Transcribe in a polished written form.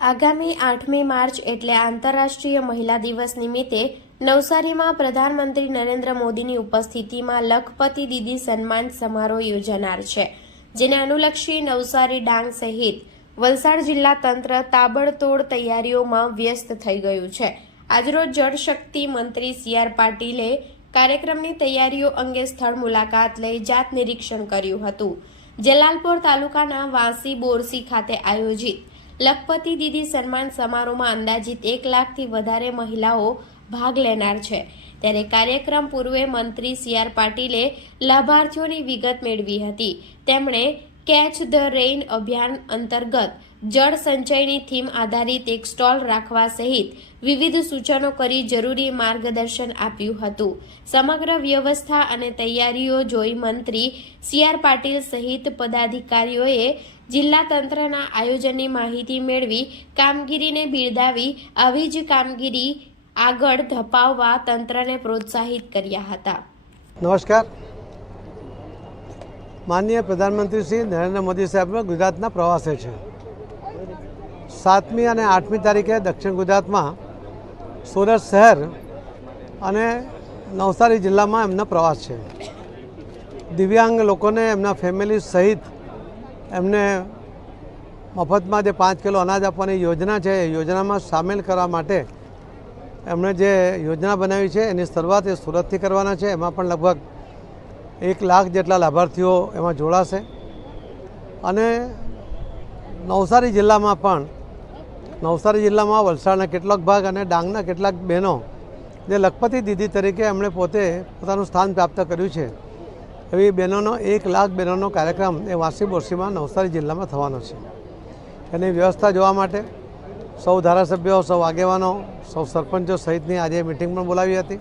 આગામી 8મી માર્ચ એટલે આંતરરાષ્ટ્રીય મહિલા દિવસ નિમિત્તે નવસારીમાં પ્રધાનમંત્રી નરેન્દ્ર મોદીની ઉપસ્થિતિમાં લખપતિ દીદી સન્માન સમારોહ યોજાનાર છે, જેને અનુલક્ષી નવસારી, ડાંગ સહિત વલસાડ જિલ્લા તંત્ર તાબડતોડ તૈયારીઓમાં વ્યસ્ત થઈ ગયું છે. આજરોજ જળશક્તિ મંત્રી સી.આર. પાટીલે કાર્યક્રમની તૈયારીઓ અંગે સ્થળ મુલાકાત લઈ જાત નિરીક્ષણ કર્યું હતું. જલાલપોર તાલુકાના વાંસી બોરસી ખાતે આયોજિત લખપતિ દીદી સન્માન સમારોહમાં અંદાજિત 1 લાખથી વધારે મહિલાઓ ભાગ લેનાર છે. ત્યારે કાર્યક્રમ પૂર્વે મંત્રી સી.આર. પાટીલે લાભાર્થીઓની વિગત મેળવી હતી. તેમણે કેચ ધ રેઇન અભિયાન અંતર્ગત જળ સંચયની થીમ આધારિત એક સ્ટોલ રાખવા સહિત વિવિધ સૂચનો કરી જરૂરી માર્ગદર્શન આપ્યું હતું. સમગ્ર વ્યવસ્થા અને તૈયારીઓ જોઈ મંત્રી સી.આર. પાટીલ સહિત પદાધિકારીઓએ જિલ્લા તંત્રના આયોજનની માહિતી મેળવી કામગીરીને બિરદાવી આવી જ કામગીરી આગળ ધપાવવા તંત્રને પ્રોત્સાહિત કર્યા હતા. નમસ્કાર. માનનીય પ્રધાનમંત્રી શ્રી નરેન્દ્ર મોદી સાહેબ ગુજરાતના પ્રવાસે છે. 7મી અને 8મી તારીખે દક્ષિણ ગુજરાતમાં સુરત શહેર અને નવસારી જિલ્લામાં એમનો પ્રવાસ છે. દિવ્યાંગ લોકોને એમના ફેમિલી સહિત એમને મફતમાં જે 5 કિલો અનાજ આપવાની યોજના છે એ યોજનામાં સામેલ કરવા માટે એમણે જે યોજના બનાવી છે એની શરૂઆત એ સુરતથી કરવાના છે. એમાં પણ લગભગ 1 લાખ જેટલા લાભાર્થીઓ એમાં જોડાશે. અને નવસારી જિલ્લામાં વલસાડના કેટલાક ભાગ અને ડાંગના કેટલાક બહેનો જે લખપતિ દીદી તરીકે એમણે પોતે પોતાનું સ્થાન પ્રાપ્ત કર્યું છે એવી બહેનોનો 1 લાખ બહેનોનો કાર્યક્રમ એ વાંસી બોરસીમાં નવસારી જિલ્લામાં થવાનો છે. એની વ્યવસ્થા જોવા માટે સૌ ધારાસભ્યો, સૌ આગેવાનો, સૌ સરપંચો સહિતની આજે મિટિંગ પણ બોલાવી હતી.